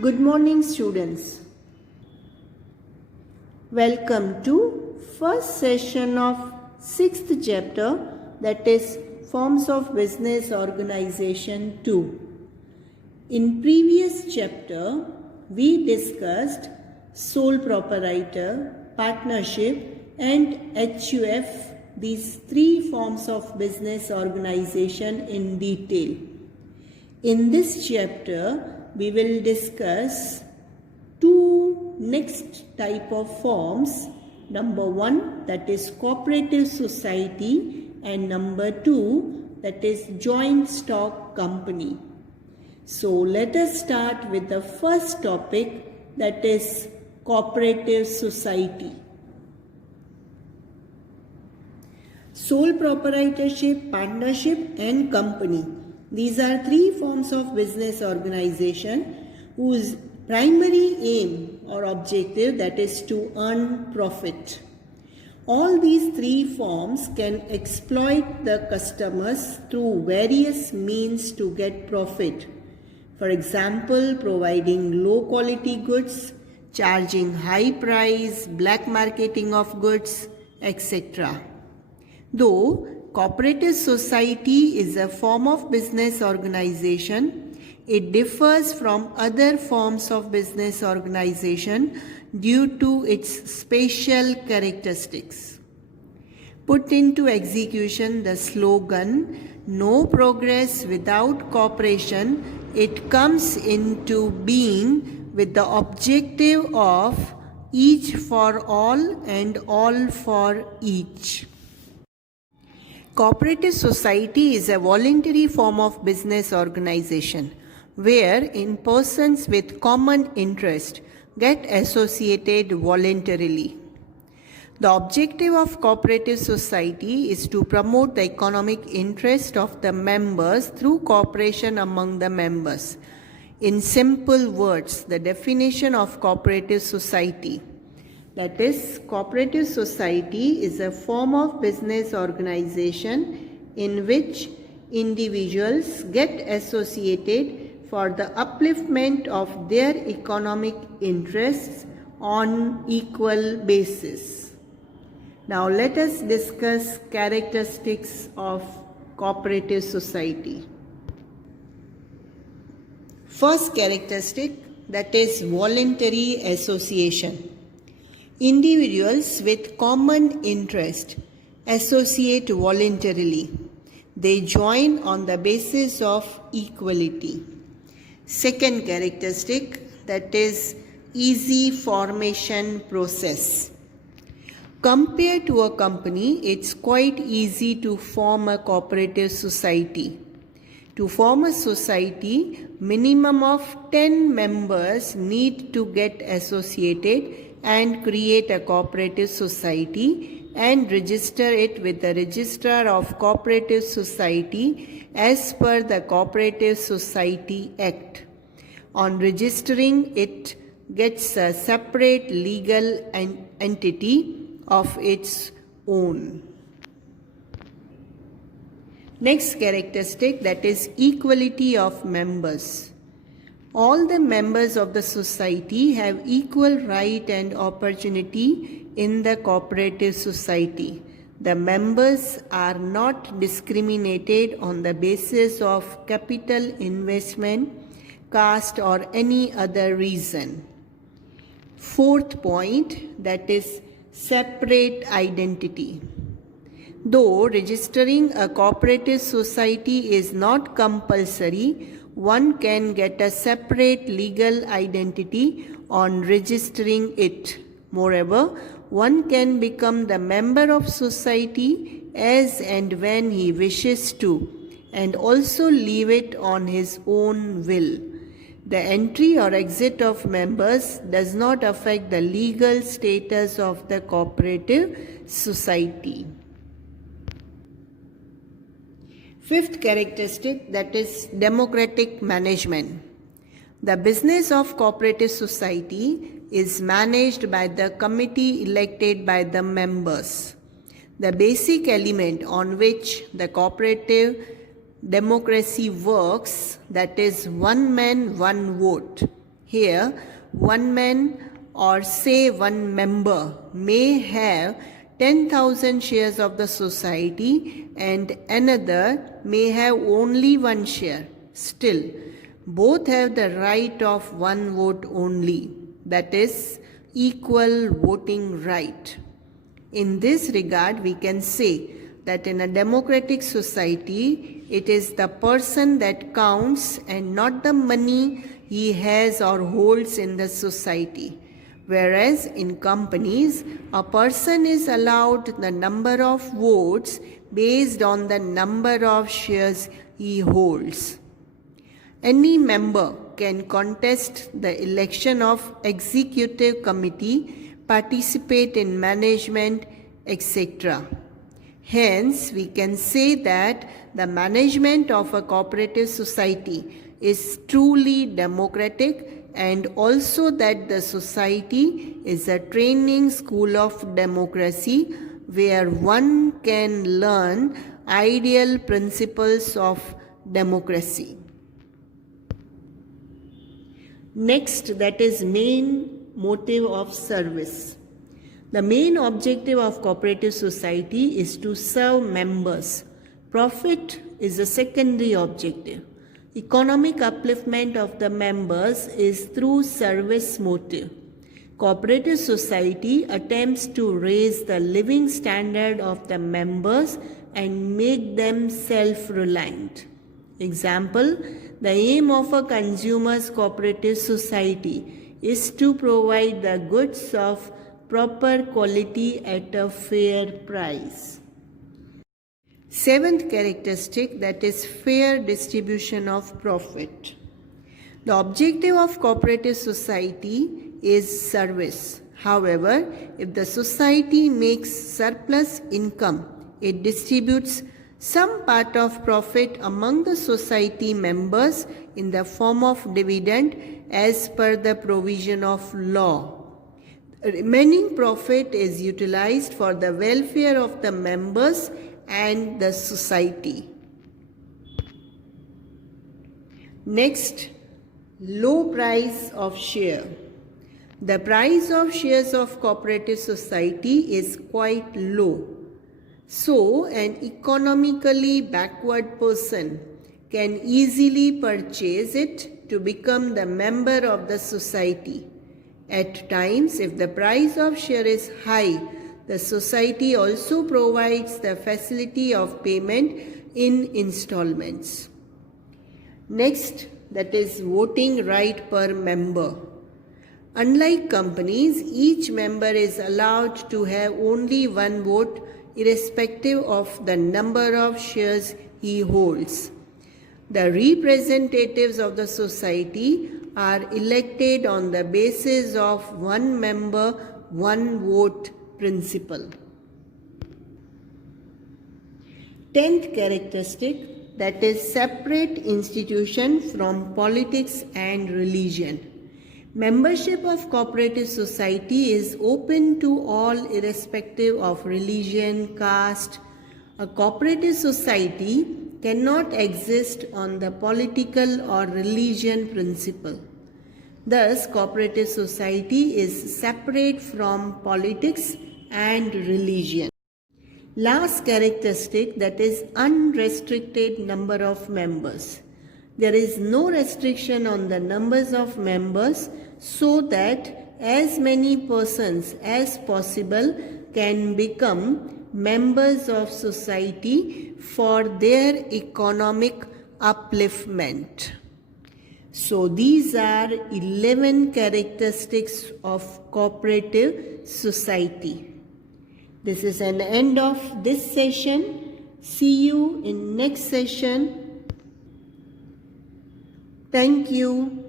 Good morning, students. Welcome to first session of 6th chapter, that is Forms of Business Organization 2. In previous chapter, we discussed sole proprietor, partnership and HUF, these three forms of business organization in detail. In this chapter, we will discuss two next type of forms. Number one, that is cooperative society, and number two, that is joint stock company. So let us start with the first topic, that is cooperative society. Sole proprietorship, partnership and company. These are three forms of business organization whose primary aim or objective, that is to earn profit. All these three forms can exploit the customers through various means to get profit. For example, providing low quality goods, charging high price, black marketing of goods, etc. Though cooperative society is a form of business organization, it differs from other forms of business organization due to its special characteristics. Put into execution the slogan, "No progress without cooperation," it comes into being with the objective of each for all and all for each. Cooperative society is a voluntary form of business organization wherein persons with common interest get associated voluntarily. The objective of cooperative society is to promote the economic interest of the members through cooperation among the members. In simple words, the definition of cooperative society, that is, cooperative society is a form of business organization in which individuals get associated for the upliftment of their economic interests on equal basis. Now let us discuss characteristics of cooperative society. First characteristic, that is voluntary association. Individuals with common interest associate voluntarily. They join on the basis of equality. Second characteristic, that is easy formation process. Compared to a company, it's quite easy to form a cooperative society. To form a society, minimum of 10 members need to get associated and create a cooperative society and register it with the Registrar of Cooperative Society as per the Cooperative Society Act. On registering, it gets a separate legal entity of its own. Next characteristic, that is equality of members. All the members of the society have equal right and opportunity in the cooperative society. The members are not discriminated on the basis of capital investment, caste or any other reason. Fourth point, that is separate identity. Though registering a cooperative society is not compulsory, one can get a separate legal identity on registering it. Moreover, one can become the member of society as and when he wishes to, and also leave it on his own will. The entry or exit of members does not affect the legal status of the cooperative society. Fifth characteristic, that is democratic management. The business of cooperative society is managed by the committee elected by the members. The basic element on which the cooperative democracy works, that is one man, one vote. Here, one man or say one member may have 10,000 shares of the society and another may have only one share. Still, both have the right of one vote only, that is, equal voting right. In this regard, we can say that in a democratic society, it is the person that counts and not the money he has or holds in the society. Whereas in companies, a person is allowed the number of votes based on the number of shares he holds. Any member can contest the election of executive committee, participate in management, etc. Hence, we can say that the management of a cooperative society is truly democratic, and also that the society is a training school of democracy where one can learn ideal principles of democracy. Next, that is main motive of service. The main objective of cooperative society is to serve members. Profit is a secondary objective. Economic upliftment of the members is through service motive. Cooperative society attempts to raise the living standard of the members and make them self-reliant. Example, the aim of a consumer's cooperative society is to provide the goods of proper quality at a fair price. Seventh characteristic, that is fair distribution of profit. The objective of cooperative society is service. However, if the society makes surplus income, it distributes some part of profit among the society members in the form of dividend as per the provision of law. Remaining profit is utilized for the welfare of the members and the society. Next, low price of share. The price of shares of cooperative society is quite low. So, an economically backward person can easily purchase it to become the member of the society. At times, if the price of share is high, the society also provides the facility of payment in installments. Next, that is voting right per member. Unlike companies, each member is allowed to have only one vote irrespective of the number of shares he holds. The representatives of the society are elected on the basis of one member, one vote principle. 10th characteristic, that is separate institution from politics and religion. Membership of cooperative society is open to all irrespective of religion, caste. A cooperative society cannot exist on the political or religion principle. Thus, cooperative society is separate from politics and religion. Last characteristic, that is unrestricted number of members. There is no restriction on the numbers of members, so that as many persons as possible can become members of society for their economic upliftment. So these are 11 characteristics of cooperative society. This is an end of this session. See you in next session. Thank you.